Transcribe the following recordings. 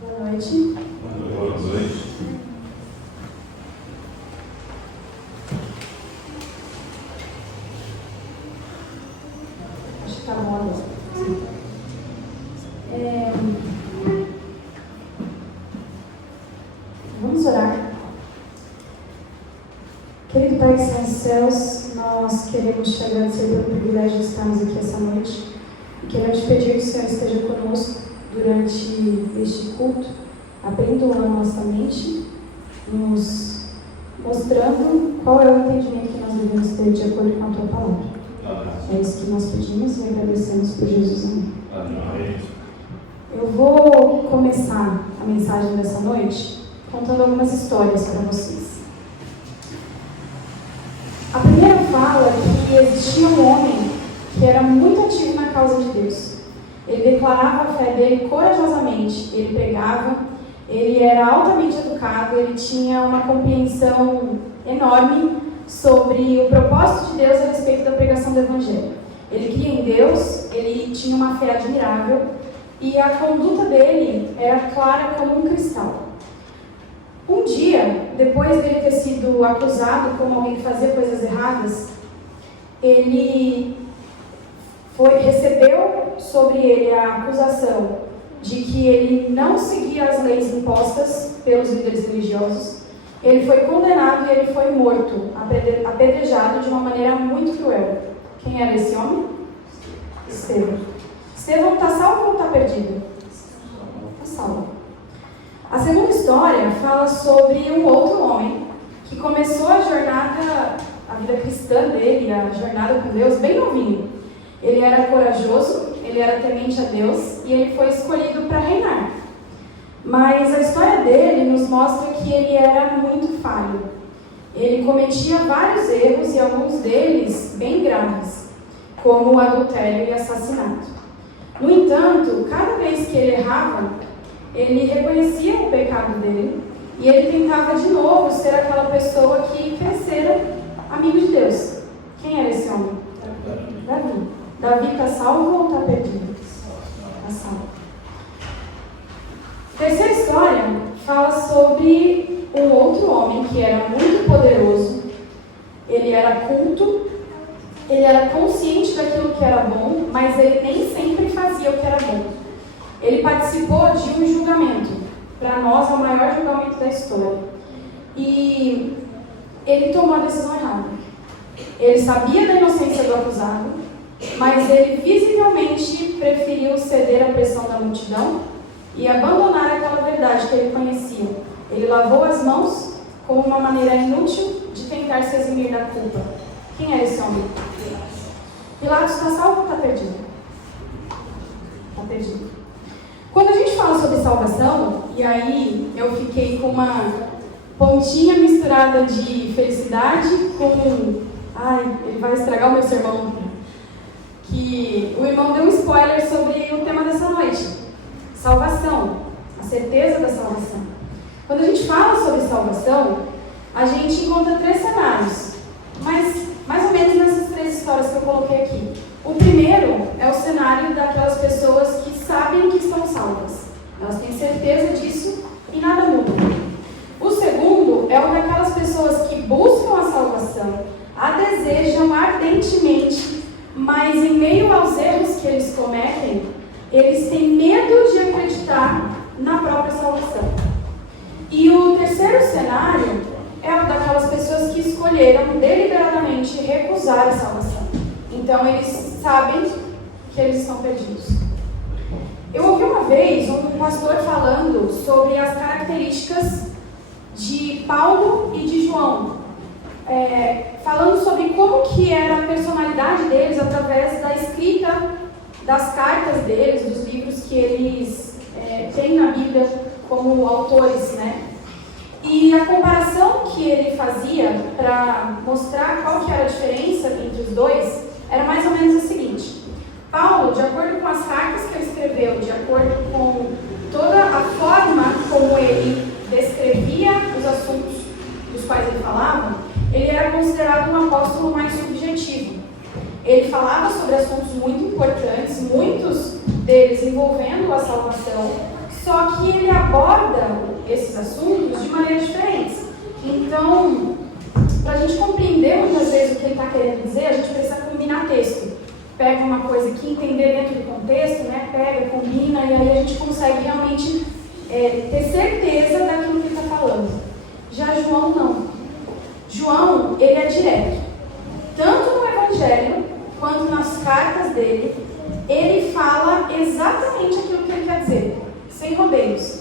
Boa noite. Boa noite. Acho que está bom agora. Vamos orar. Querido Pai que está nos céus, nós queremos te agradecer pelo privilégio de estarmos aqui essa noite e queremos pedir que o Senhor esteja conosco durante este culto, abrindo a nossa mente, nos mostrando qual é o entendimento que nós devemos ter de acordo com a Tua Palavra. É isso que nós pedimos e agradecemos por Jesus. Amém. Eu vou começar a mensagem dessa noite contando algumas histórias para vocês. A primeira fala que existia um homem que era muito ativo na causa de Deus. Ele declarava a fé dele corajosamente, ele pregava, ele era altamente educado, ele tinha uma compreensão enorme sobre o propósito de Deus a respeito da pregação do Evangelho. Ele cria em Deus, ele tinha uma fé admirável e a conduta dele era clara como um cristal. Um dia, depois dele ter sido acusado como alguém que fazia coisas erradas, ele recebeu sobre ele a acusação de que ele não seguia as leis impostas pelos líderes religiosos. Ele foi condenado e ele foi morto, apedrejado de uma maneira muito cruel. Quem era esse homem? Estevão. Estevão está salvo ou está perdido? Está salvo. A segunda história fala sobre um outro homem que começou a jornada, a vida cristã dele, a jornada com Deus, bem novinho. Ele era corajoso, ele era temente a Deus e ele foi escolhido para reinar. Mas a história dele nos mostra que ele era muito falho. Ele cometia vários erros e alguns deles bem graves, como o adultério e assassinato. No entanto, cada vez que ele errava, ele reconhecia o pecado dele e ele tentava de novo ser aquela pessoa que crescera amigo de Deus. Quem era esse homem? Davi. Davi está salvo ou está perdido? Está salvo. Terceira história fala sobre um outro homem que era muito poderoso, ele era culto, ele era consciente daquilo que era bom, mas ele nem sempre fazia o que era bom. Ele participou de um julgamento, para nós é o maior julgamento da história, e ele tomou a decisão errada. Ele sabia da inocência do acusado, mas ele visivelmente preferiu ceder à pressão da multidão e abandonar aquela verdade que ele conhecia. Ele lavou as mãos como uma maneira inútil de tentar se eximir da culpa. Quem era esse homem? Pilatos está salvo ou está perdido? Está perdido. Quando a gente fala sobre salvação, e aí eu fiquei com uma pontinha misturada de felicidade com... Ai, ele vai estragar o meu sermão. Que o irmão deu um spoiler sobre o tema dessa noite. Salvação, a certeza da salvação. Quando a gente fala sobre salvação, a gente encontra três cenários, mas mais ou menos nessas três histórias que eu coloquei aqui. O primeiro é o cenário daquelas pessoas que sabem que estão salvas. Elas têm certeza disso e nada muda. O segundo é o daquelas pessoas que buscam a salvação, a desejam ardentemente, mas em meio aos erros que eles cometem, eles têm medo de acreditar na própria salvação. E o terceiro cenário é o daquelas pessoas que escolheram deliberadamente recusar a salvação. Então eles sabem que eles estão perdidos. Eu ouvi uma vez um pastor falando sobre as características de Paulo e de João, falando sobre como que era a personalidade deles através da escrita das cartas deles, dos livros que eles têm na Bíblia como autores, né? E a comparação que ele fazia para mostrar qual que era a diferença entre os dois era mais ou menos a seguinte: Paulo, de acordo com as cartas que ele escreveu, de acordo com toda a forma como ele descrevia os assuntos dos quais ele falava, ele era considerado um apóstolo mais subjetivo. Ele falava sobre assuntos muito importantes, muitos deles envolvendo a salvação, Só que ele aborda esses assuntos de maneiras diferentes. Então, para a gente compreender muitas vezes o que ele está querendo dizer, a gente precisa combinar texto. Pega uma coisa aqui, entender dentro do contexto, né? Pega, combina, e aí a gente consegue realmente ter certeza daquilo que ele está falando. Já João não. João, ele é direto. Tanto no Evangelho, quanto nas cartas dele, ele fala exatamente aquilo que ele quer dizer, sem rodeios.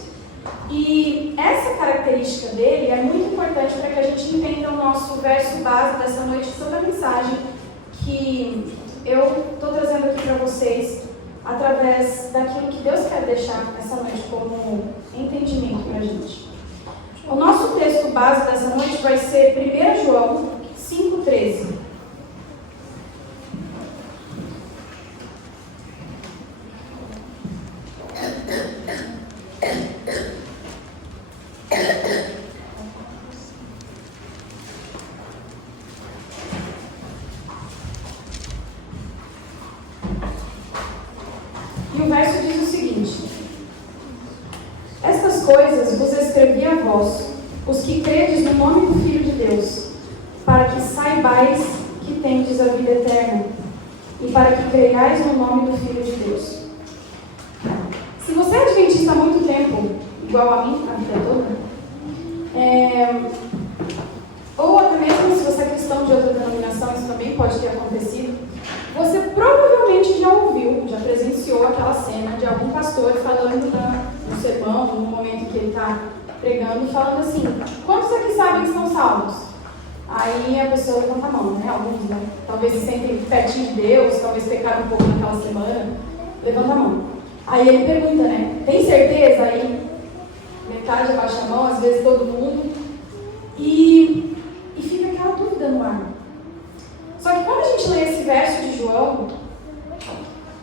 E essa característica dele é muito importante para que a gente entenda o nosso verso base dessa noite, toda a mensagem que eu estou trazendo aqui para vocês, através daquilo que Deus quer deixar essa noite como entendimento para a gente. O nosso texto base dessa noite vai ser 1 João 5,13. E o verso diz o seguinte: estas coisas vos escrevi a vós, os que credes no nome do Filho de Deus, para que saibais que tendes a vida eterna, e para que creiais no nome do Filho de Deus. Se você é adventista há muito tempo, igual a mim, a vida toda, ou até mesmo se você é cristão de outra denominação, isso também pode ter acontecido, você provavelmente já ouviu, já presenciou aquela cena de algum pastor falando no sermão, no momento que ele está pregando, falando assim: quantos aqui sabem que estão salvos? Aí a pessoa levanta a mão, né? Alguns, né? Talvez se sentem pertinho de Deus, talvez pecaram um pouco naquela semana, levanta a mão. Aí ele pergunta, né? Tem certeza? Aí metade abaixa a mão, às vezes todo mundo, e fica aquela dúvida no ar. Só que quando a gente lê esse verso de João,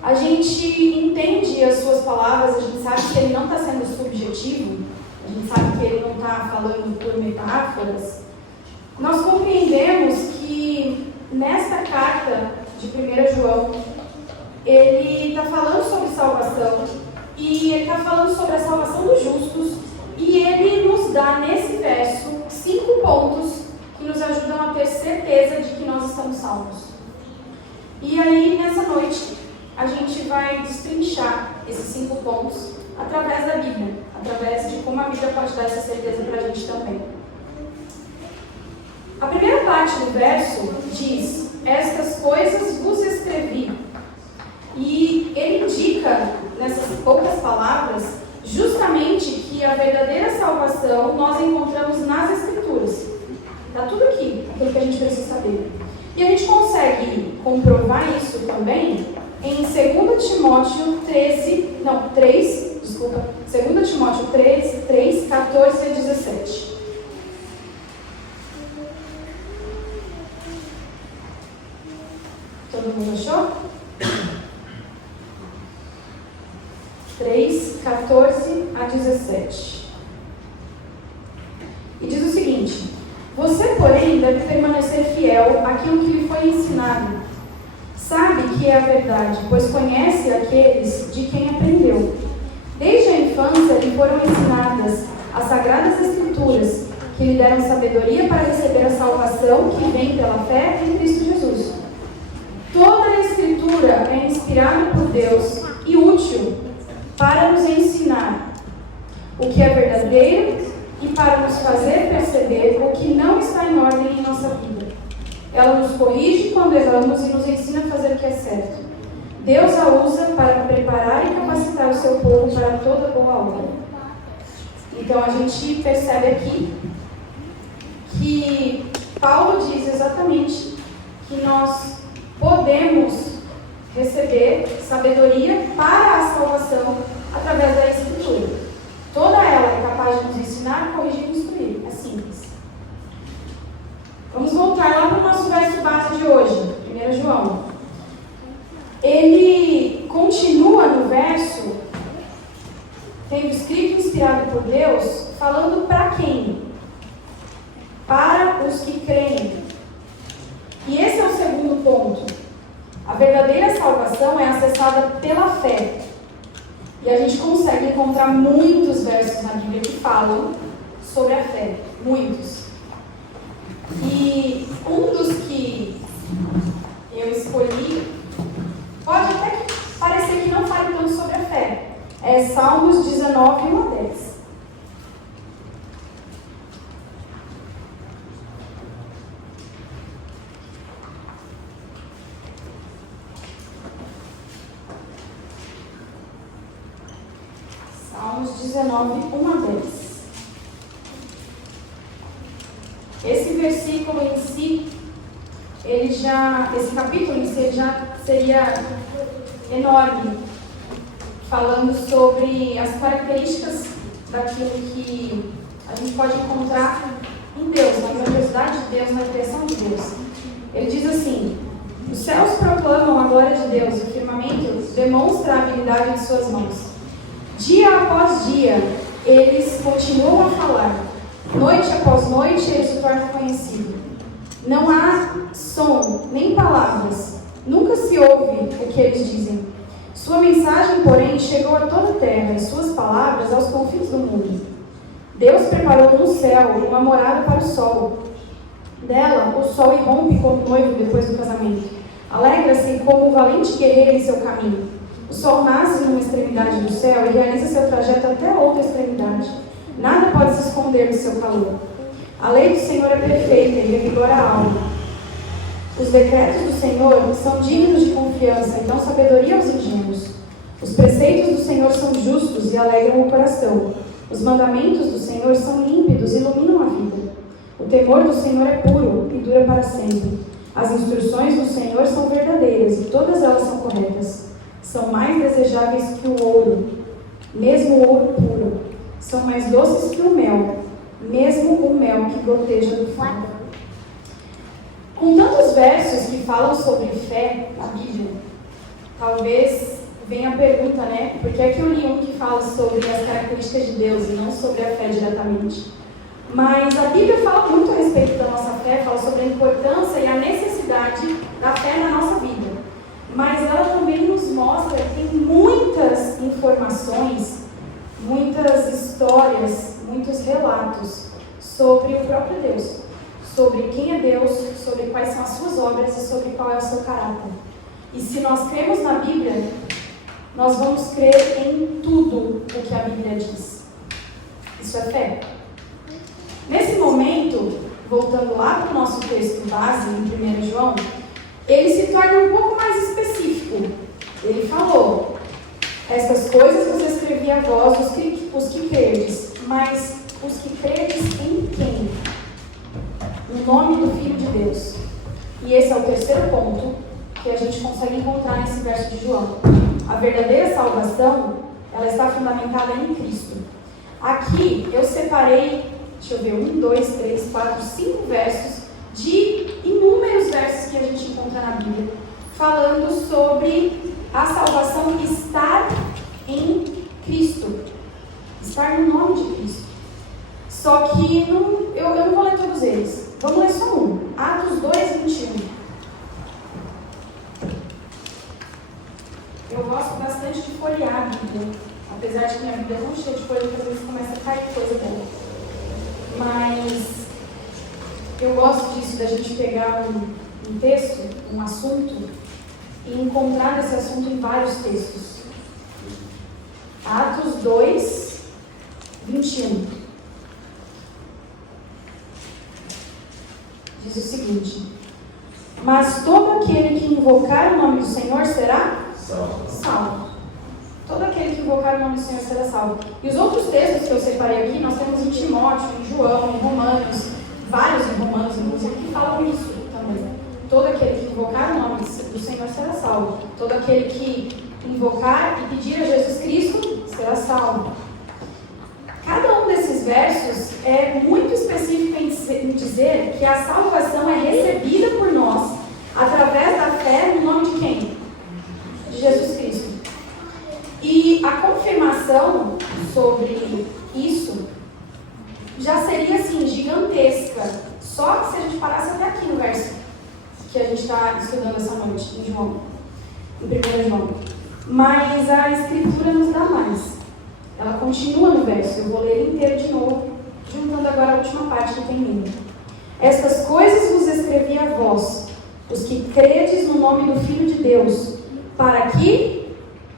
a gente entende as suas palavras, a gente sabe que ele não está sendo subjetivo, a gente sabe que ele não está falando por metáforas. Nós compreendemos que nesta carta de 1 João, ele está falando sobre salvação, e ele está falando sobre a salvação dos justos, e ele nos dá nesse verso 5 pontos que nos ajudam a ter certeza de que nós estamos salvos. E aí, nessa noite, a gente vai destrinchar esses 5 pontos através da Bíblia, através de como a Bíblia pode dar essa certeza para a gente também. A primeira parte do verso diz: estas coisas vos escrevi. E ele indica, nessas poucas palavras, justamente que a verdadeira salvação nós encontramos nas Escrituras. Está tudo aqui, aquilo que a gente precisa saber. E a gente consegue comprovar isso também em 2 Timóteo 3, 14 a 17. Todo mundo achou? 3, 14 a 17. E diz o seguinte: você, porém, deve permanecer fiel àquilo que lhe foi ensinado. Sabe que é a verdade, pois conhece aqueles de quem aprendeu. Desde a infância lhe foram ensinadas as sagradas Escrituras, que lhe deram sabedoria para receber a salvação que vem pela fé em Cristo Jesus. Toda a Escritura é inspirada por Deus e útil para nos ensinar o que é verdadeiro e para nos fazer perceber o que não está em ordem em nossa vida. Ela nos corrige quando erramos e nos ensina a fazer o que é certo. Deus a usa para preparar e capacitar o seu povo para toda boa obra. Então a gente percebe aqui que Paulo diz exatamente que nós podemos receber sabedoria para a salvação através da Escritura. Toda ela é capaz de nos ensinar, corrigir e instruir. É simples. Vamos voltar lá para o nosso verso base de hoje, 1 João. Ele continua no verso, tendo escrito inspirado por Deus, falando para quem? Para os que creem. E esse é o segundo ponto. A verdadeira salvação é acessada pela fé. E a gente consegue encontrar muitos versos na Bíblia que falam sobre a fé. Muitos. E um dos que eu escolhi, pode até parecer que não fale tanto sobre a fé, é Salmos 19, 1 a 10. Salmos 19, 1 a 10. Esse versículo em si, esse capítulo em si, ele já seria enorme, falando sobre as características daquilo que a gente pode encontrar em Deus, na grandiosidade de Deus, na criação de Deus. Ele diz assim: os céus proclamam a glória de Deus, o firmamento demonstra a habilidade de suas mãos. Dia após dia, eles continuam a falar. Noite após noite, ele se torna conhecido. Não há som, nem palavras. Nunca se ouve o que eles dizem. Sua mensagem, porém, chegou a toda a terra, e suas palavras aos confins do mundo. Deus preparou no céu uma morada para o sol. Dela, o sol irrompe como noivo depois do casamento. Alegra-se como um valente guerreiro em seu caminho. O sol nasce numa extremidade do céu e realiza seu trajeto até a outra extremidade. Nada pode se esconder do seu calor. A lei do Senhor é perfeita e revigora a alma. Os decretos do Senhor são dignos de confiança e dão sabedoria aos ingênuos. Os preceitos do Senhor são justos e alegram o coração. Os mandamentos do Senhor são límpidos e iluminam a vida. O temor do Senhor é puro e dura para sempre. As instruções do Senhor são verdadeiras e todas elas são corretas. São mais desejáveis que o ouro, mesmo o ouro puro. São mais doces que o mel, mesmo o mel que goteja do fogo. Com tantos versos que falam sobre fé na Bíblia, talvez venha a pergunta, né? Por que é que eu li um que fala sobre as características de Deus e não sobre a fé diretamente? Mas a Bíblia fala muito a respeito da nossa fé, fala sobre a importância e a necessidade da fé na nossa vida. Mas ela também nos mostra que tem muitas informações, muitas histórias, muitos relatos sobre o próprio Deus, sobre quem é Deus, sobre quais são as suas obras e sobre qual é o seu caráter. E se nós cremos na Bíblia, nós vamos crer em tudo o que a Bíblia diz. Isso é fé. Nesse momento, voltando lá para o nosso texto base, em 1 João, ele se torna um pouco mais específico. Ele falou: estas coisas você escrevi a vós, os que credes, mas os que credes em quem? No nome do Filho de Deus. E esse é o terceiro ponto que a gente consegue encontrar nesse verso de João. A verdadeira salvação, ela está fundamentada em Cristo. Aqui eu separei, deixa eu ver, 1, 2, 3, 4, 5 versos de inúmeros versos que a gente encontra na Bíblia, falando sobre a salvação estar em Cristo, estar no nome de Cristo. Só que eu não vou ler todos eles. Vamos ler só um. Atos 2, 21. Eu gosto bastante de folhear a Bíblia. Apesar de que minha Bíblia é tão cheia de folha que às vezes começa a cair coisa boa. Mas eu gosto disso, da gente pegar um texto, um assunto, e encontrar esse assunto em vários textos. Atos 2, 21. Diz o seguinte: mas todo aquele que invocar o nome do Senhor será salvo. Todo aquele que invocar o nome do Senhor será salvo. E os outros textos que eu separei aqui, nós temos em Timóteo, em João, em Romanos, vários em Romanos, inclusive, que falam isso também. Todo aquele que invocar o nome do Senhor será salvo. Todo aquele que invocar e pedir a Jesus Cristo será salvo. Cada um desses versos é muito específico em dizer que a salvação é recebida por nós através da fé no nome de quem? De Jesus Cristo. E a confirmação sobre isso já seria assim, gigantesca. Só se a gente parasse até aqui no verso que a gente está estudando essa noite, em João, em 1 João. Mas a Escritura nos dá mais. Ela continua no verso, eu vou ler ele inteiro de novo, juntando agora a última parte que tem nele. Estas coisas vos escrevi a vós, os que credes no nome do Filho de Deus, para que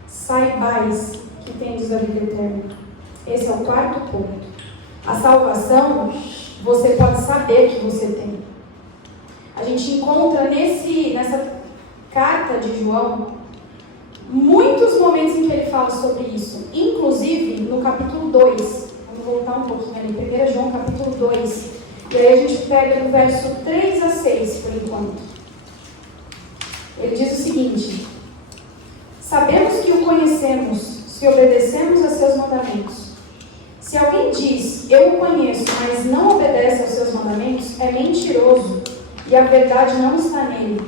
saibais que tendes a vida eterna. Esse é o quarto ponto. A salvação, você pode saber que você tem. A gente encontra nessa carta de João muitos momentos em que ele fala sobre isso. Inclusive, no capítulo 2, vamos voltar um pouquinho ali, 1 João capítulo 2, e aí a gente pega no verso 3 a 6, por enquanto. Ele diz o seguinte: sabemos que o conhecemos, se obedecemos a seus mandamentos. Se alguém diz, eu o conheço, mas não obedece aos seus mandamentos, é mentiroso, e a verdade não está nele.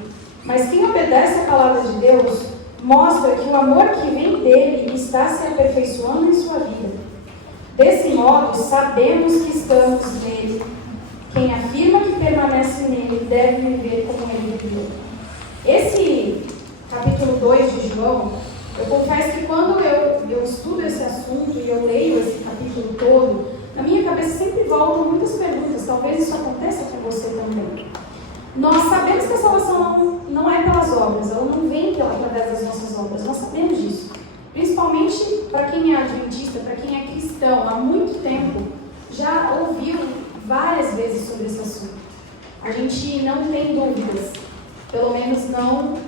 Mas quem obedece à palavra de Deus, mostra que o amor que vem dele está se aperfeiçoando em sua vida. Desse modo, sabemos que estamos nele. Quem afirma que permanece nele deve viver como ele viveu. Esse capítulo 2 de João, eu confesso que quando eu estudo esse assunto e eu leio esse capítulo todo, na minha cabeça sempre voltam muitas perguntas. Talvez isso aconteça com você também. Nós sabemos que a salvação não é pelas obras, ela não vem através das nossas obras, nós sabemos disso. Principalmente para quem é adventista, para quem é cristão, há muito tempo, já ouviu várias vezes sobre esse assunto. A gente não tem dúvidas, pelo menos não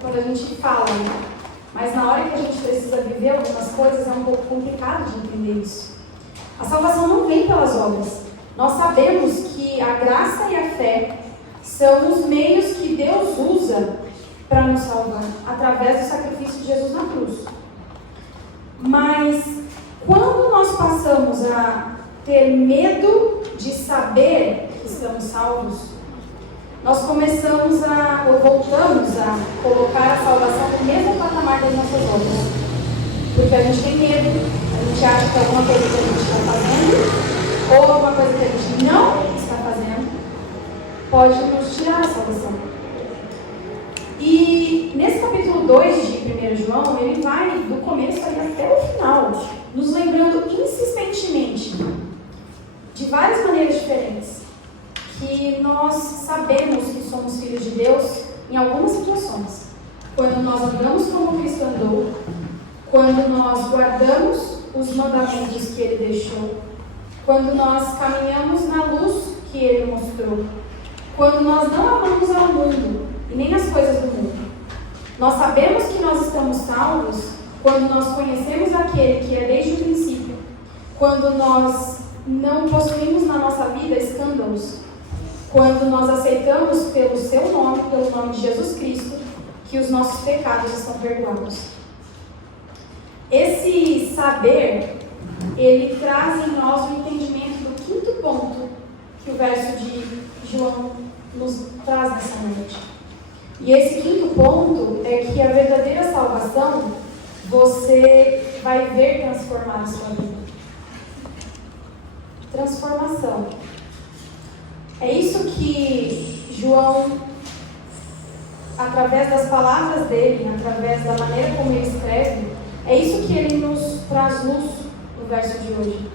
quando a gente fala, né? Mas na hora que a gente precisa viver algumas coisas, é um pouco complicado de entender isso. A salvação não vem pelas obras. Nós sabemos que a graça e a fé são os meios que Deus usa para nos salvar, através do sacrifício de Jesus na cruz. Mas, quando nós passamos a ter medo de saber que estamos salvos, nós voltamos a colocar a salvação no mesmo patamar das nossas obras. Porque a gente tem medo, a gente acha que alguma coisa que a gente está fazendo, ou alguma coisa que a gente não está fazendo, pode nos tirar a salvação. E nesse capítulo 2 de 1 João, ele vai do começo ali até o final, nos lembrando insistentemente, de várias maneiras diferentes, que nós sabemos que somos filhos de Deus em algumas situações. Quando nós andamos como Cristo andou, quando nós guardamos os mandamentos que Ele deixou, quando nós caminhamos na luz que Ele mostrou, quando nós não amamos ao mundo e nem as coisas do mundo. Nós sabemos que nós estamos salvos quando nós conhecemos aquele que é desde o princípio, quando nós não possuímos na nossa vida escândalos, quando nós aceitamos pelo seu nome, pelo nome de Jesus Cristo, que os nossos pecados estão perdoados. Esse saber, ele traz em nós o entendimento do quinto ponto que o verso de João nos traz nessa noite. E esse quinto ponto é que a verdadeira salvação, você vai ver transformar a sua vida. Transformação. É isso que João, através das palavras dele, através da maneira como ele escreve, é isso que ele nos traz luz no verso de hoje.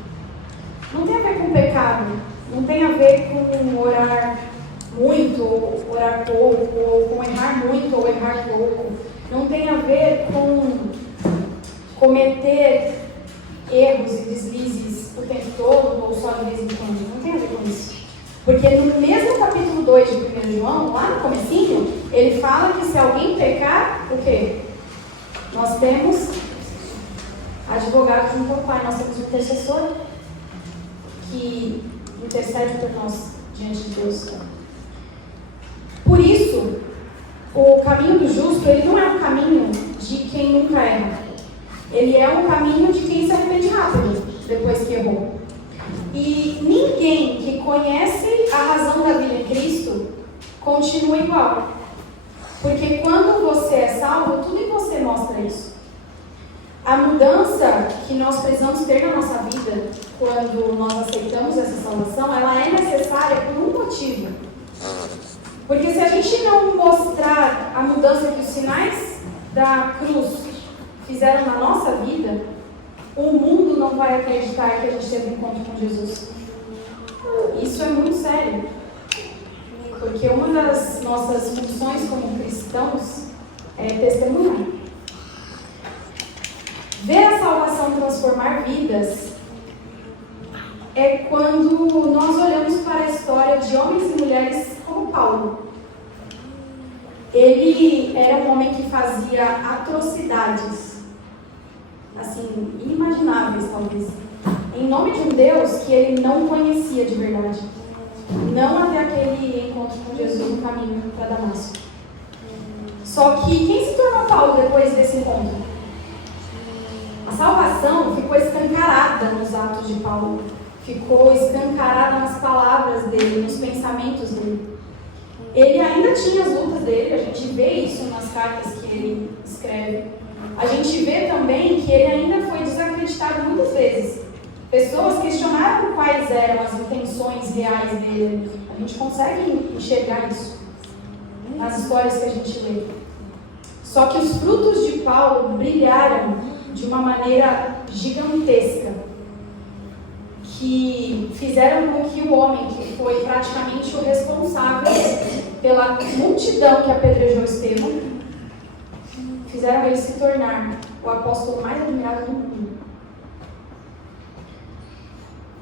Não tem a ver com pecado, não tem a ver com orar muito, ou orar pouco, ou com errar muito, ou errar pouco. Não tem a ver com cometer erros e deslizes o tempo todo, ou só de vez em quando. Não tem a ver com isso. Porque no mesmo capítulo 2 de 1 João, lá no comecinho, ele fala que se alguém pecar, o quê? Nós temos advogado junto ao Pai, nós temos um intercessor que intercede por nós diante de Deus. Por isso, o caminho do justo, ele não é um caminho de quem nunca erra. Ele é um caminho de quem se arrepende rápido, depois que errou. E ninguém que conhece a razão da vida em Cristo continua igual. Porque quando você é salvo, tudo em você mostra isso. A mudança que nós precisamos ter na nossa vida, quando nós aceitamos essa salvação, ela é necessária por um motivo. Porque se a gente não mostrar a mudança que os sinais da cruz fizeram na nossa vida, o mundo não vai acreditar que a gente teve um encontro com Jesus. Isso é muito sério. Porque uma das nossas funções como cristãos é testemunhar. Ver a salvação transformar vidas é quando nós olhamos para a história de homens e mulheres como Paulo. Ele era um homem que fazia atrocidades, assim, inimagináveis talvez, em nome de um Deus que ele não conhecia de verdade. Não até aquele encontro com Jesus no caminho para Damasco. Só que quem se tornou Paulo depois desse encontro? A salvação ficou escancarada nos atos de Paulo. Ficou escancarada nas palavras dele, nos pensamentos dele. Ele ainda tinha as lutas dele, a gente vê isso nas cartas que ele escreve. A gente vê também que ele ainda foi desacreditado muitas vezes. Pessoas questionaram quais eram as intenções reais dele. A gente consegue enxergar isso nas histórias que a gente lê. Só que os frutos de Paulo brilharam de uma maneira gigantesca, que fizeram com que o homem, que foi praticamente o responsável pela multidão que apedrejou Estevão, fizeram ele se tornar o apóstolo mais admirado do mundo.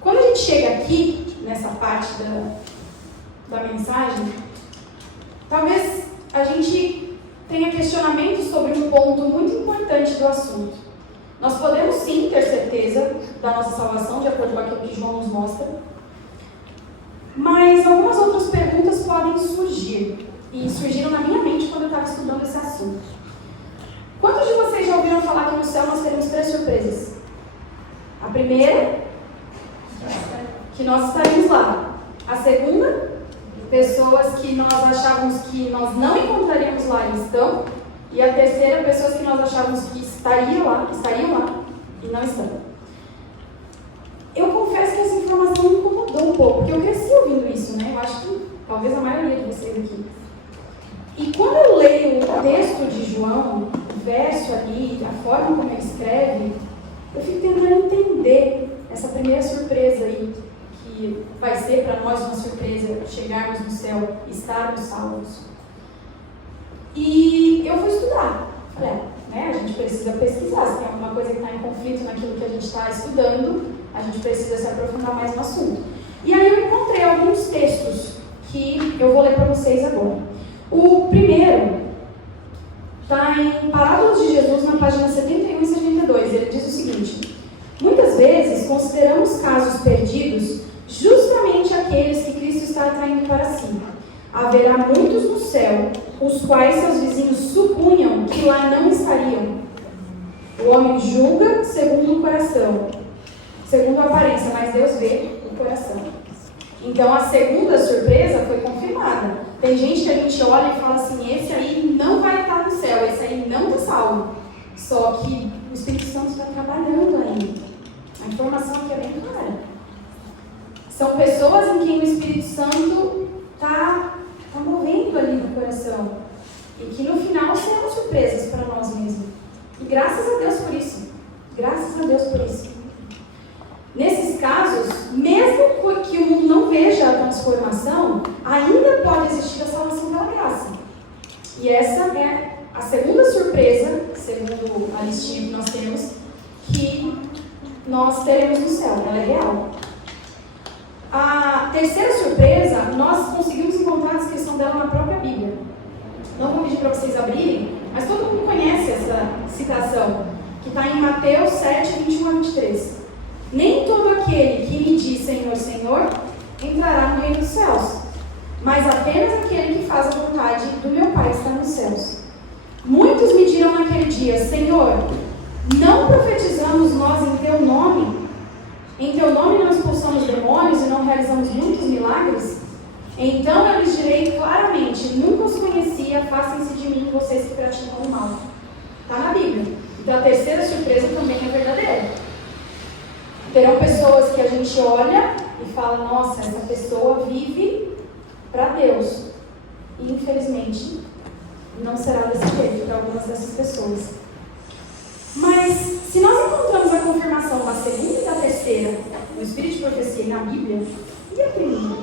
Quando a gente chega aqui, nessa parte da mensagem, talvez a gente tenha questionamentos sobre um ponto muito importante do assunto. Nós podemos sim ter certeza da nossa salvação, de acordo com aquilo que João nos mostra, mas algumas outras perguntas podem surgir, e surgiram na minha mente quando eu estava estudando esse assunto. Quantos de vocês já ouviram falar que no céu nós teremos 3 surpresas? A primeira, que nós estaremos lá. A segunda, pessoas que nós achávamos que nós não encontraríamos lá e estão. E a terceira, pessoas que nós achávamos que estariam lá e não estão. Eu confesso que essa informação me incomodou um pouco, porque eu cresci ouvindo isso, né? Eu acho que talvez a maioria de vocês aqui. E quando eu leio o texto de João, o verso ali, a forma como ele escreve, eu fico tentando entender essa primeira surpresa aí, que vai ser para nós uma surpresa chegarmos no céu e estarmos salvos. E eu fui estudar. Falei, né, a gente precisa pesquisar. Se tem alguma coisa que está em conflito naquilo que a gente está estudando, a gente precisa se aprofundar mais no assunto. E aí eu encontrei alguns textos que eu vou ler para vocês agora. O primeiro está em Parábolas de Jesus, na página 71 e 72. Ele diz o seguinte: muitas vezes consideramos casos perdidos justamente aqueles que Cristo está atraindo para si. Haverá muitos no céu, os quais seus vizinhos supunham que lá não estariam. O homem julga segundo o coração, segundo a aparência, mas Deus vê o coração. Então a segunda surpresa foi confirmada. Tem gente que a gente olha e fala assim, esse aí não vai estar no céu, esse aí não está salvo. Só que o Espírito Santo está trabalhando ainda. A informação aqui é bem clara. São pessoas em quem o Espírito Santo está movendo ali no coração. E que no final serão surpresas para nós mesmos. E graças a Deus por isso. Graças a Deus por isso. Nesses casos, mesmo que o mundo não veja a transformação, ainda pode existir a salvação pela graça. E essa é a segunda surpresa, segundo a listinha que nós temos, que nós teremos no céu. Ela é real. A terceira surpresa, nós conseguimos encontrar a descrição dela na própria Bíblia. Não vou pedir para vocês abrirem, mas todo mundo conhece essa citação, que está em Mateus 7, 21 a 23. Nem todo aquele que me diz Senhor, Senhor, entrará no reino dos céus, mas apenas aquele que faz a vontade do meu Pai que está nos céus. Muitos me dirão naquele dia, Senhor, não profetizamos nós em teu nome? Em teu nome não expulsamos demônios e não realizamos muitos milagres? Então eu lhes direi claramente, nunca os conheci, afastem-se de mim, vocês que praticam o mal. Está na Bíblia. Então a terceira surpresa também é verdadeira. Terão pessoas que a gente olha e fala, nossa, essa pessoa vive para Deus. E infelizmente não será desse jeito para algumas dessas pessoas. Mas Mas se nós encontramos a confirmação da segunda e da terceira, no Espírito de Profecia e na Bíblia, e a primeira?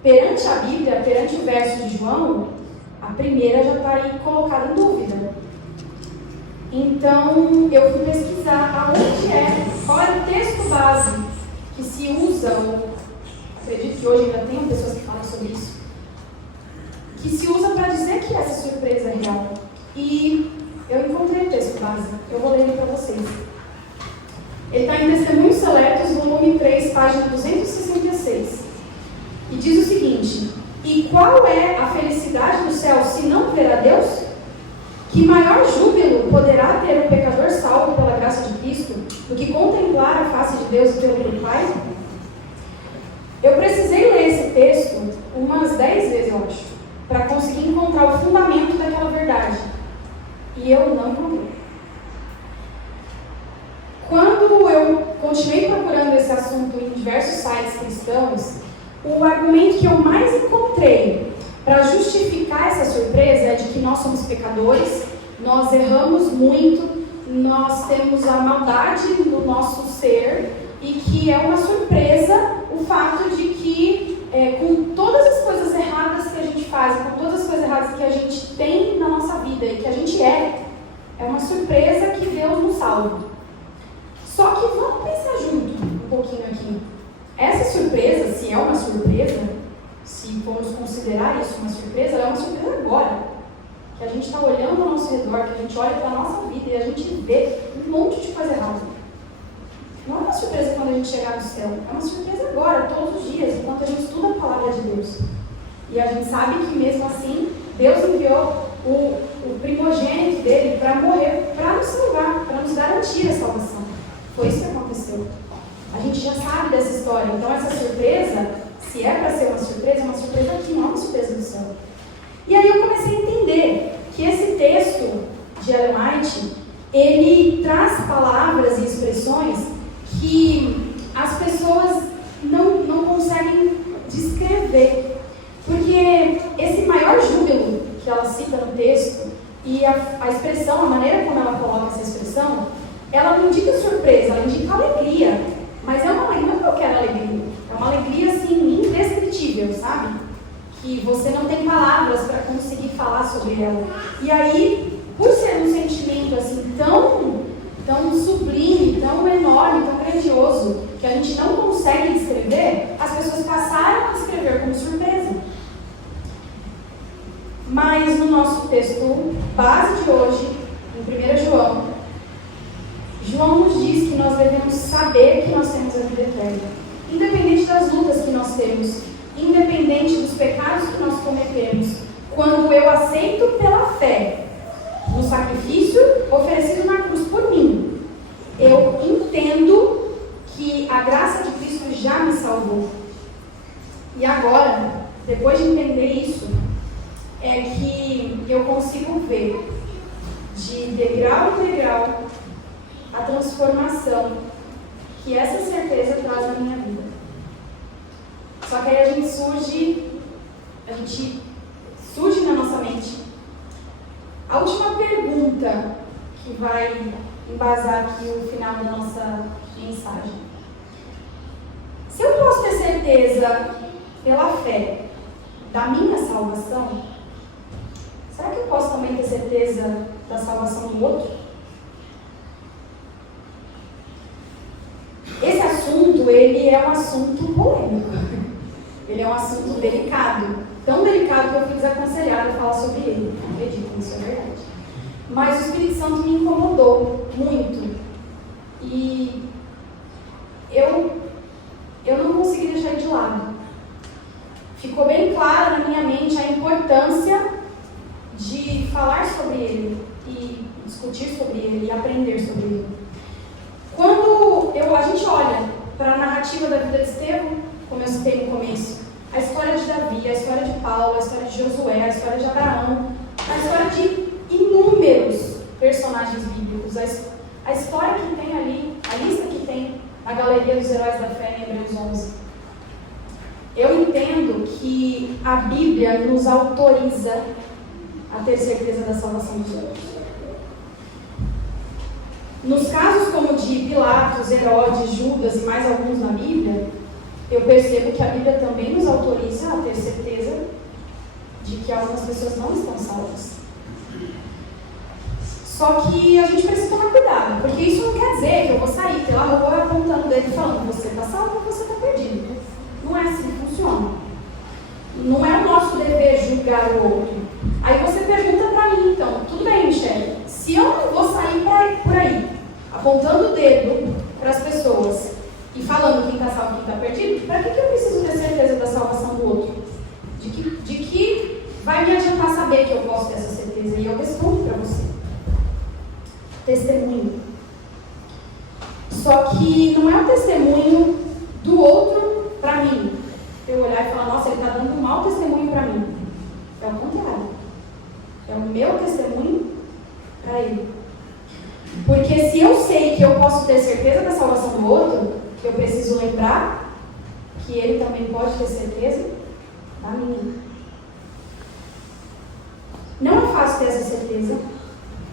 Perante a Bíblia, perante o verso de João, a primeira já está aí colocada em dúvida. Então, eu fui pesquisar qual é o texto base que se usa, acredito que hoje ainda tem pessoas que falam sobre isso, que se usa para dizer que essa surpresa é real. E eu encontrei o texto base, eu vou ler ele para vocês. Ele está em Testemunhos Seletos, volume 3, página 266. E diz o seguinte: e qual é a felicidade do céu se não ver a Deus? Que maior júbilo poderá ter um pecador salvo pela graça de Cristo do que contemplar a face de Deus e pelo Pai? Eu precisei ler esse texto umas 10 vezes, eu acho, para conseguir encontrar o fundamento daquela verdade. E eu não encontrei. Quando eu continuei procurando esse assunto em diversos sites cristãos, o argumento que eu mais encontrei para justificar essa surpresa é de que nós somos pecadores, nós erramos muito, nós temos a maldade no nosso ser e que é uma surpresa o fato de que com todas as coisas erradas que a gente faz, com todas as coisas erradas que a gente tem na nossa vida e que a gente é uma surpresa que Deus nos salva. Só que vamos pensar junto um pouquinho aqui. Essa surpresa, se é uma surpresa, se formos considerar isso uma surpresa, ela é uma surpresa agora. Que a gente está olhando ao nosso redor, que a gente olha para a nossa vida e a gente vê um monte de coisa errada. Não é uma surpresa quando a gente chegar no céu, é uma surpresa agora, todos os dias, enquanto a gente estuda a palavra de Deus. E a gente sabe que mesmo assim, Deus enviou o primogênito dele para morrer, para nos salvar, para nos garantir a salvação. Foi isso que aconteceu. A gente já sabe dessa história, então essa surpresa, se é para ser uma surpresa aqui, não é uma surpresa do céu. E aí eu comecei a entender que esse texto de Ellen White, ele traz palavras e expressões que as pessoas não conseguem descrever. Porque esse maior júbilo que ela cita no texto, e a expressão, a maneira como ela coloca essa expressão, ela não indica surpresa, ela indica alegria. Mas não é qualquer alegria. É uma alegria, assim, indescritível, sabe? Que você não tem palavras para conseguir falar sobre ela. E aí, por ser um sentimento, assim, tão sublime, tão enorme, tão grandioso, que a gente não consegue descrever, as pessoas passaram a descrever como surpresa. Mas no nosso texto base de hoje, em 1 João nos diz que nós devemos saber que nós temos a vida eterna, independente das lutas que nós temos, independente dos pecados que nós cometemos. Quando eu aceito pela fé o sacrifício oferecido na cruz por mim, eu entendo que a graça de Cristo já me salvou. E agora, depois de entender isso, é que eu consigo ver de degrau em degrau a transformação que essa certeza traz na minha vida. Só que aí a gente surge na nossa mente a última pergunta que vai embasar aqui o final da nossa mensagem. Se eu posso ter certeza pela fé da minha salvação, será que eu posso também ter certeza da salvação do outro? Esse assunto, ele é um assunto polêmico. Ele é um assunto delicado. Tão delicado que eu fui desaconselhada a falar sobre ele. Não acredito, isso é verdade. Mas o Espírito Santo me incomodou muito. E eu não consegui deixar ele de lado. Ficou bem claro na minha mente a importância de falar sobre ele, e discutir sobre ele, e aprender sobre ele. Quando a gente olha para a narrativa da vida de Estevão, como eu citei no começo, a história de Davi, a história de Paulo, a história de Josué, a história de Abraão, a história de inúmeros personagens bíblicos, a história que tem ali, a lista que tem na Galeria dos Heróis da Fé em Hebreus 11. Eu entendo que a Bíblia nos autoriza a ter certeza da salvação de Deus. Nos casos como de Pilatos, Herodes, Judas e mais alguns na Bíblia, eu percebo que a Bíblia também nos autoriza a ter certeza de que algumas pessoas não estão salvas. Só que a gente precisa tomar cuidado, porque isso não quer dizer que eu vou sair pela rua apontando o dedo e falando, você está salvo ou você está perdido. Não é assim que funciona. Não é o nosso dever julgar o outro. Aí você pergunta para mim, então, tudo bem, Michele, se eu não vou sair por aí, apontando o dedo para as pessoas e falando quem está salvo e quem está perdido, para que eu preciso ter certeza da salvação do outro? De que vai me adiantar saber que eu posso ter essa certeza? E eu respondo para você. Testemunho. Só que não é o testemunho do outro para mim. Eu olhar e falar, nossa, ele está dando um mau testemunho para mim. É o contrário. É o meu testemunho para ele. Porque se eu sei que eu posso ter certeza da salvação do outro, eu preciso lembrar que ele também pode ter certeza da minha. Não é fácil ter essa certeza,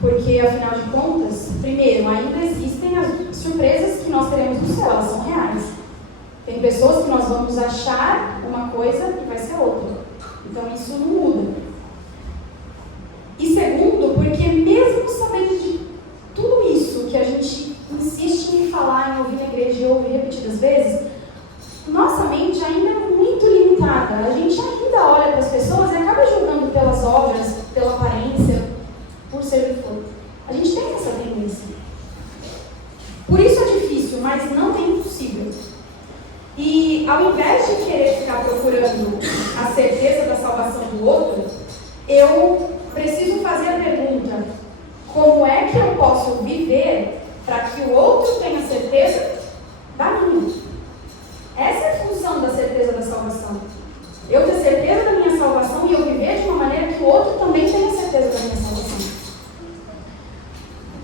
porque afinal de contas, primeiro, ainda existem as surpresas que nós teremos no céu, elas são reais. Tem pessoas que nós vamos achar uma coisa e vai ser outra. Então isso não muda. E segundo, porque mesmo sabendo de tudo isso que a gente insiste em falar, em ouvir na igreja e ouvir repetidas vezes, nossa mente ainda é muito limitada. A gente ainda olha para as pessoas e acaba julgando pelas obras, pela aparência, por ser o que for. A gente tem essa tendência. Por isso é difícil, mas não é impossível. E ao invés de querer ficar procurando a certeza da salvação do outro, eu preciso fazer a pergunta: como é que eu posso viver para que o outro tenha certeza da minha? Essa é a função da certeza da salvação. Eu ter certeza da minha salvação e eu viver de uma maneira que o outro também tenha certeza da minha salvação.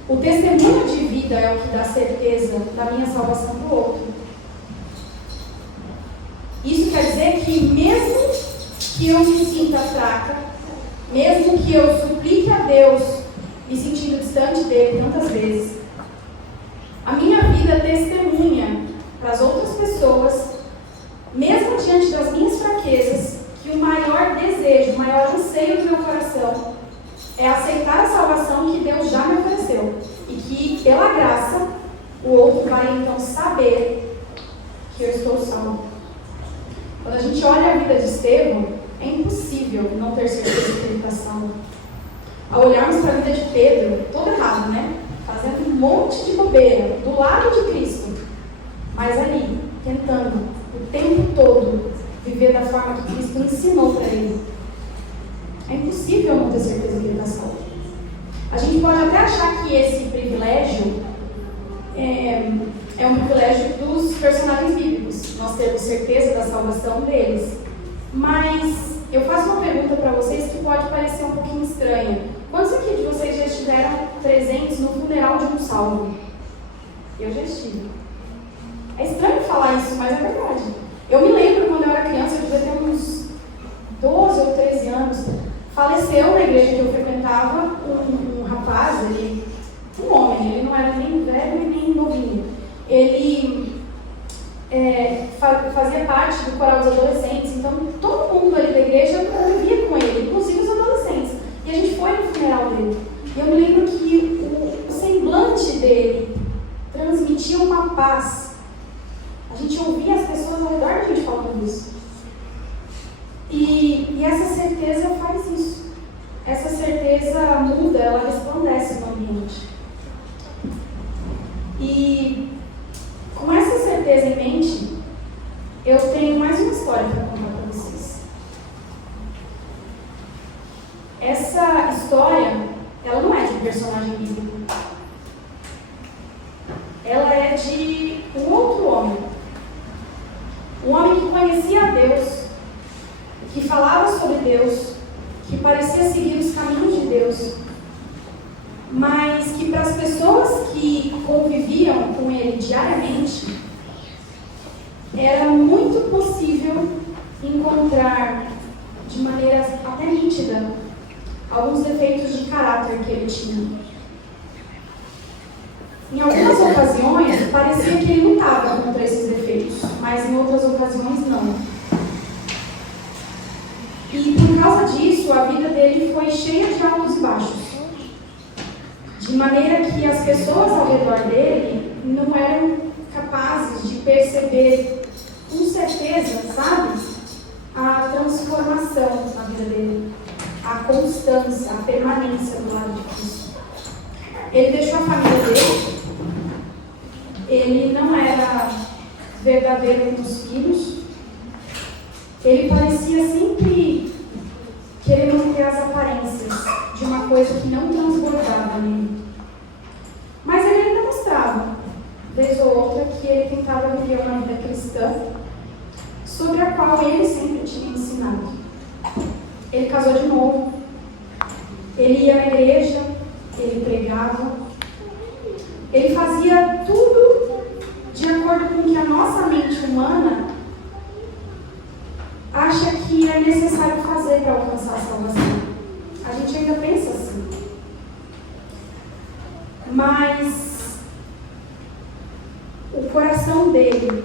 O testemunho de vida é o que dá certeza da minha salvação do outro. Isso quer dizer que mesmo que eu me sinta fraca, mesmo que eu suplique a Deus, me sentindo distante dele tantas vezes, a minha vida testemunha para as outras pessoas, mesmo diante das minhas fraquezas, que o maior desejo, o maior anseio do meu coração é aceitar a salvação que Deus já me ofereceu. E que, pela graça, o outro vai então saber que eu estou salvo. Quando a gente olha a vida de Estevão, é impossível não ter certeza que ele está salvo. Ao olharmos para a vida de Pedro, todo errado, né? Fazendo um monte de bobeira, do lado de Cristo, mas ali, tentando o tempo todo viver da forma que Cristo ensinou para ele. É impossível não ter certeza que ele está salvo. A gente pode até achar que esse privilégio é um privilégio dos personagens bíblicos. Nós temos certeza da salvação deles. Mas eu faço uma pergunta para vocês que pode parecer um pouquinho estranha. Quantos aqui de vocês já estiveram presentes no funeral de um salvo? Eu já estive. É estranho falar isso, mas é verdade. Eu me lembro quando eu era criança, eu devia ter uns 12 ou 13 anos. Faleceu na igreja que eu frequentava um rapaz, um homem, ele não era nem velho e nem novinho. Ele fazia parte do coral dos adolescentes, então todo mundo ali da igreja convivia com ele, inclusive os adolescentes. E a gente foi no funeral dele. E eu me lembro que o semblante dele transmitia uma paz. A gente ouvia as pessoas ao redor da gente falando isso. E essa certeza faz isso. Essa certeza muda, ela resplandece no ambiente. E com essa certeza em mente, eu tenho mais uma história para contar para vocês. Essa história, ela não é de um personagem bíblico. Ela é de um outro homem. Um homem que conhecia a Deus, que falava sobre Deus, que parecia seguir os caminhos de Deus, mas que para as pessoas que conviviam com ele diariamente, era muito possível encontrar de maneira até nítida alguns defeitos de caráter que ele tinha. Em algumas ocasiões, parecia que ele lutava contra esses defeitos, mas em outras ocasiões, não. E por causa disso, a vida dele foi cheia de altos e baixos. De maneira que as pessoas ao redor dele não eram capazes de perceber com certeza, sabe, a transformação na vida dele, a constância, a permanência do lado de Cristo. Ele deixou a família dele, ele não era verdadeiro com os filhos, ele parecia sempre querer manter as aparências de uma coisa que não transbordava nele. Mas ele ainda mostrava, vez ou outra, que ele tentava viver uma vida cristã, sobre a qual ele sempre tinha ensinado. Ele casou de novo, ele ia à igreja, ele pregava, ele fazia tudo de acordo com o que a nossa mente humana acha que é necessário fazer para alcançar a salvação. A gente ainda pensa assim. Mas o coração dele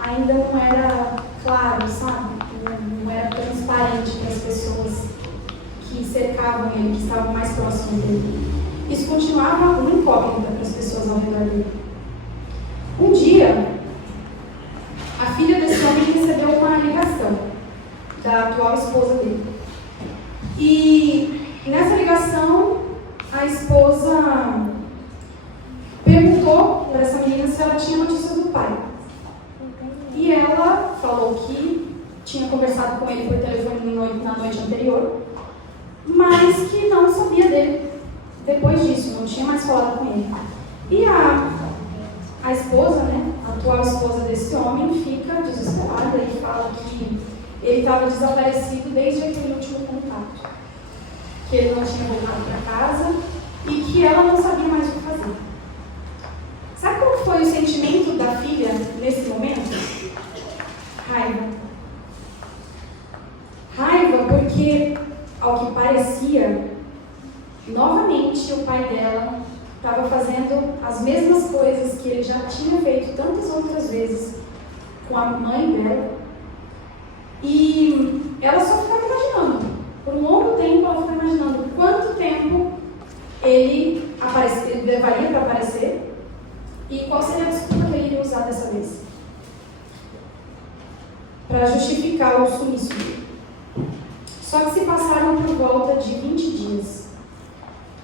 ainda não era claro, sabe? Não era transparente para as pessoas que cercavam ele, que estavam mais próximas dele. Isso continuava uma incógnita para as pessoas ao redor dele. Um dia, a filha desse homem recebeu uma ligação da atual esposa dele. E nessa ligação, a esposa perguntou para essa menina se ela tinha notícias do pai. E ela falou que tinha conversado com ele por telefone na noite anterior, mas que não sabia dele depois disso, não tinha mais falado com ele. E a esposa, né, a atual esposa desse homem, fica desesperada e fala que ele estava desaparecido desde aquele último contato, que ele não tinha voltado para casa e que ela não sabia mais o que fazer. Sabe qual foi o sentimento da filha nesse momento? Raiva. Raiva porque, ao que parecia, novamente o pai dela estava fazendo as mesmas coisas que ele já tinha feito tantas outras vezes com a mãe dela. E ela só ficava imaginando, por um longo tempo ela ficava imaginando quanto tempo ele levaria para aparecer e qual seria a desculpa que ele iria usar dessa vez para justificar o sumiço dele. Só que se passaram por volta de 20 dias.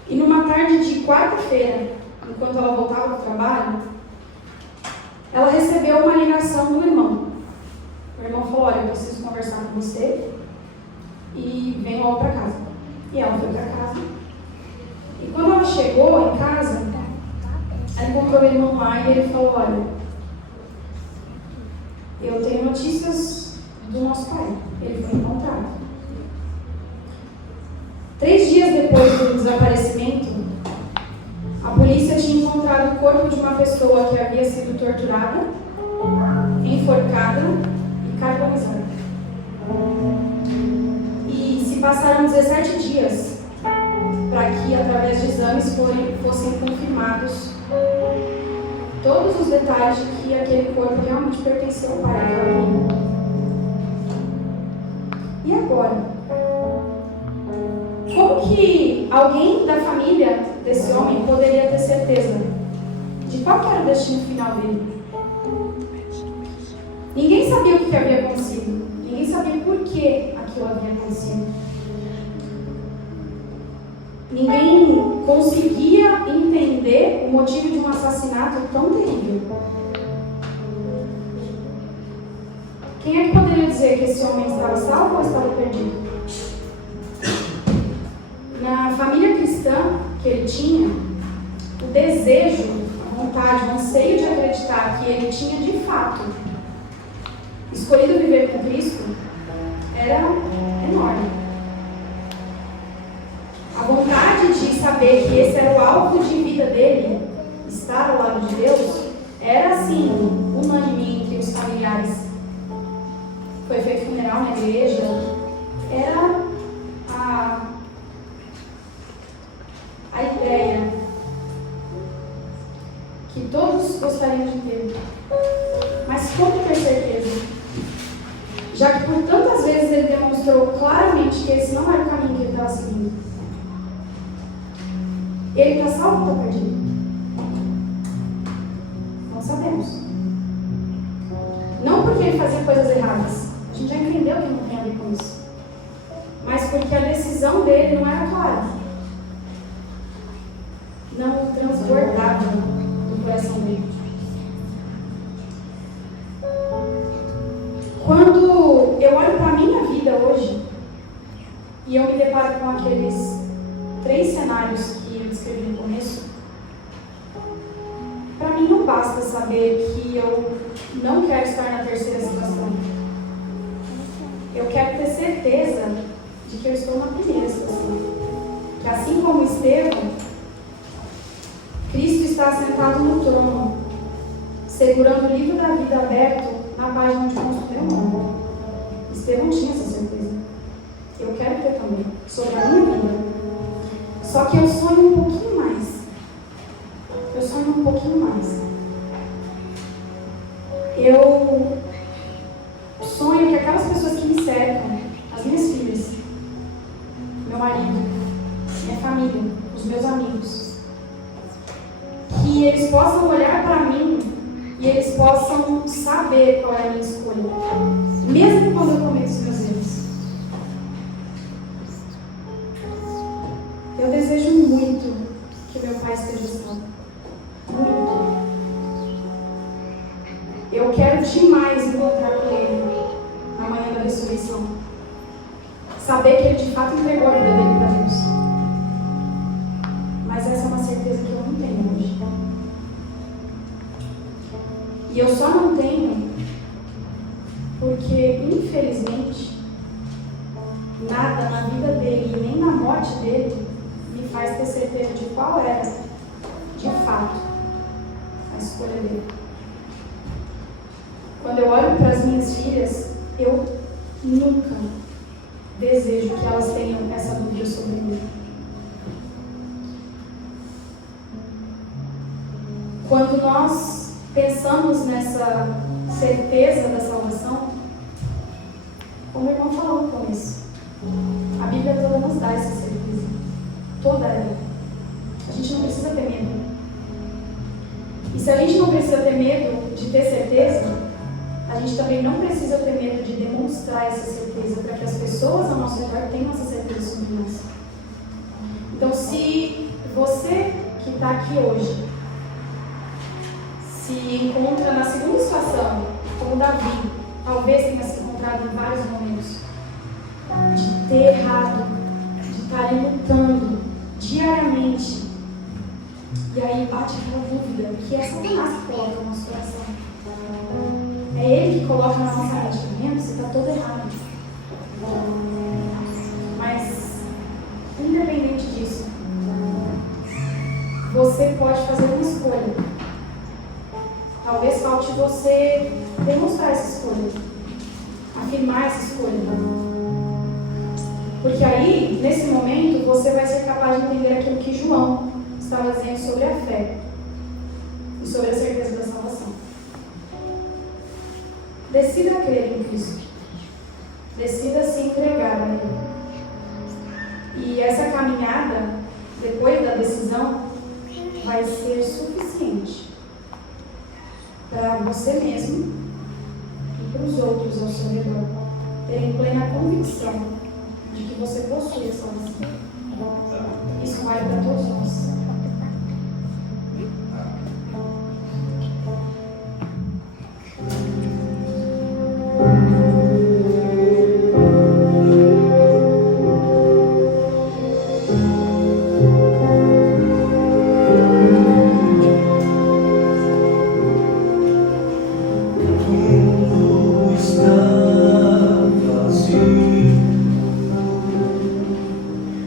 E numa tarde de quarta-feira, enquanto ela voltava do trabalho, ela recebeu uma ligação do irmão. O irmão falou: olha, eu preciso conversar com você e vem logo para casa. E ela foi para casa. E quando ela chegou em casa, ela encontrou o irmão lá e ele falou: olha, eu tenho notícias do nosso pai. Ele foi encontrado. 3 dias depois do desaparecimento, a polícia tinha encontrado o corpo de uma pessoa que havia sido torturada, enforcada e carbonizada. E se passaram 17 dias para que, através de exames, fossem confirmados todos os detalhes de que aquele corpo realmente pertenceu ao pai daquela menina. E agora? Como que alguém da família desse homem poderia ter certeza de qual era o destino final dele? Ninguém sabia o que havia acontecido. Ninguém sabia por que aquilo havia acontecido. Ninguém conseguia entender o motivo de um assassinato tão terrível. Quem é que poderia dizer que esse homem estava salvo ou estava perdido? Na família cristã que ele tinha, o desejo, a vontade, o anseio de acreditar que ele tinha de fato escolhido viver com Cristo era enorme. A vontade de saber que esse era o alvo de vida dele, estar ao lado de Deus, era assim, unânime entre os familiares. Foi feito funeral na igreja, era a ideia. todos gostariam de ter. Mas como ter certeza? Já que por tantas vezes ele demonstrou claramente que esse não era o caminho que ele estava seguindo. Ele está salvo ou está perdido? Não sabemos. Não porque ele fazia coisas erradas. A gente já entendeu que não tem a ver com isso. Mas porque a decisão dele não era clara. Não transbordava do coração dele. Quando eu olho para a minha vida hoje e eu me deparo com aqueles 3 cenários que eu descrevi no começo, para mim não basta saber que eu não quero estar na terceira situação. Eu quero ter certeza de que eu estou na primeira situação. Que assim como Estevão, Cristo está sentado no trono, segurando o livro da vida aberto na página onde consta o meu nome. Estevão tinha essa certeza. Eu quero ter também, sobre a minha vida. Só que eu sonho um pouquinho mais. Eu sonho um pouquinho mais. Eu sonho que aquelas pessoas que me cercam, as minhas filhas, meu marido, minha família, os meus amigos, que eles possam olhar para mim e eles possam saber qual é a minha escolha, mesmo quando eu cometo os meus erros. Eu desejo muito que meu pai esteja salvo. Muito. Eu quero demais encontrar com ele na manhã da ressurreição. Saber que ele de fato entregou a vida dele para Deus. Mas essa é uma certeza que eu não tenho hoje. E eu só não tenho porque, infelizmente, nada na vida dele e nem na morte dele me faz ter certeza de qual era, de fato, a escolha dele. Quando eu olho para as minhas filhas, eu nunca desejo que elas tenham essa dúvida sobre mim. Quando nós pensamos nessa certeza da salvação, como o irmão falou no começo, a Bíblia toda nos dá essa certeza. Toda ela. A gente não precisa ter medo. E se a gente não precisa ter medo de ter certeza, a gente também não precisa ter medo de demonstrar essa certeza para que as pessoas ao nosso redor tenham essa certeza sobre nós. Então, se você que está aqui hoje se encontra na segunda situação, como Davi, talvez tenha se encontrado em vários momentos, de ter errado, de estar ali lutando diariamente, e aí bate aquela dúvida que é Satanás que coloca no nosso coração. É ele que coloca na nossa mente, vendo? Você está todo errado. Mas, independente disso, você pode fazer uma escolha. Talvez falte você demonstrar essa escolha, afirmar essa escolha. Porque aí, nesse momento, você vai ser capaz de entender aquilo que João estava dizendo sobre a fé e sobre a certeza da salvação. Decida crer em Cristo. Decida se entregar a Ele. E essa caminhada, depois da decisão, vai ser suficiente para você mesmo e para os outros ao seu redor terem plena convicção de que você possui a salvação. Isso vale para todos nós.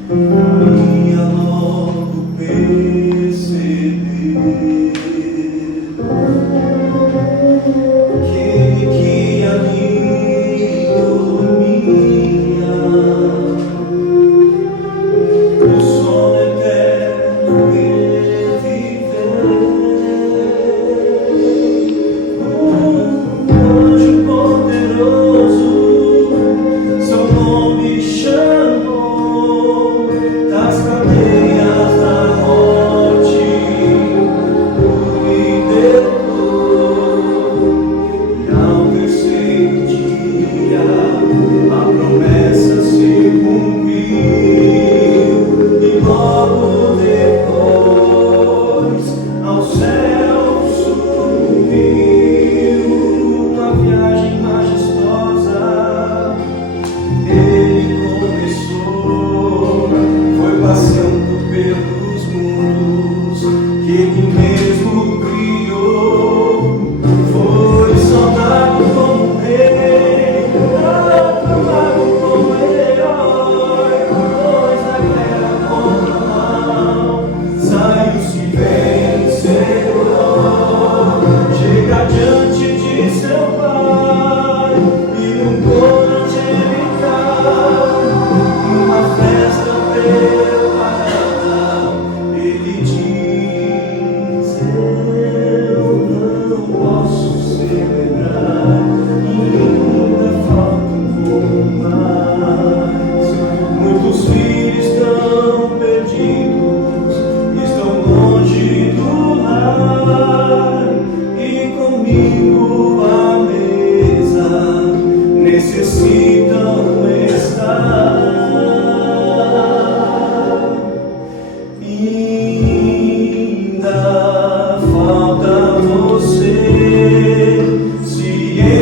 Minha logo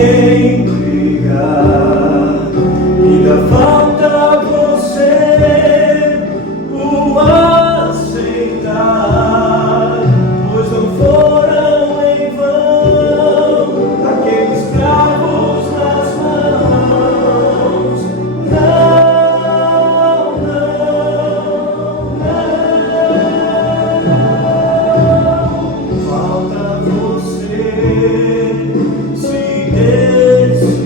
sem brigar. Ainda falta você o aceitar, pois não foram em vão aqueles cravos nas mãos. Não, falta você se decidir.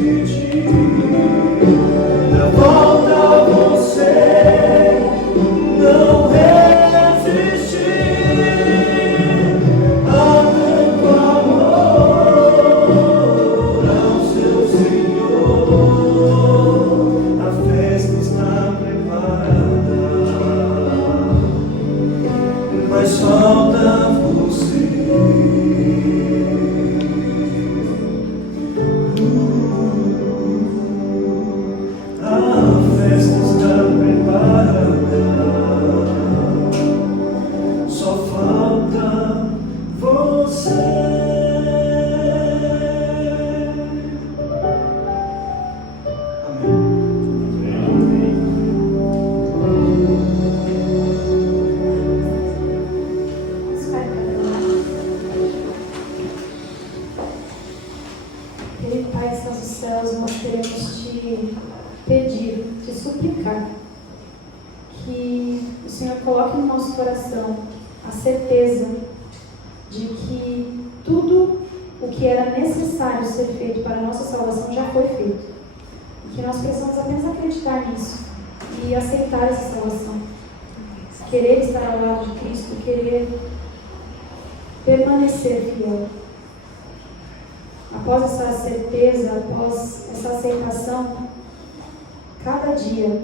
Ainda falta você não resistir. Há tanto amor ao seu Senhor. A festa está preparada, mas falta você. A festa está preparada, só falta você. Querido Pai que estás nos céus, nós queremos te pedir, te suplicar, que o Senhor coloque no nosso coração a certeza de que tudo o que era necessário ser feito para a nossa salvação já foi feito. E que nós precisamos apenas acreditar nisso e aceitar essa salvação. Querer estar ao lado de Cristo, querer permanecer fiel. Após essa certeza, após essa aceitação, cada dia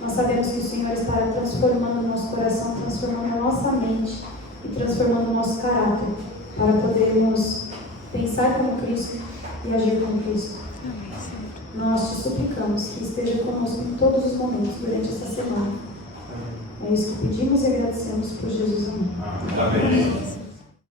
nós sabemos que o Senhor estará transformando o nosso coração, transformando a nossa mente e transformando o nosso caráter para podermos pensar como Cristo e agir como Cristo. Nós te suplicamos que esteja conosco em todos os momentos durante essa semana. É isso que pedimos e agradecemos por Jesus. Amém. Amém.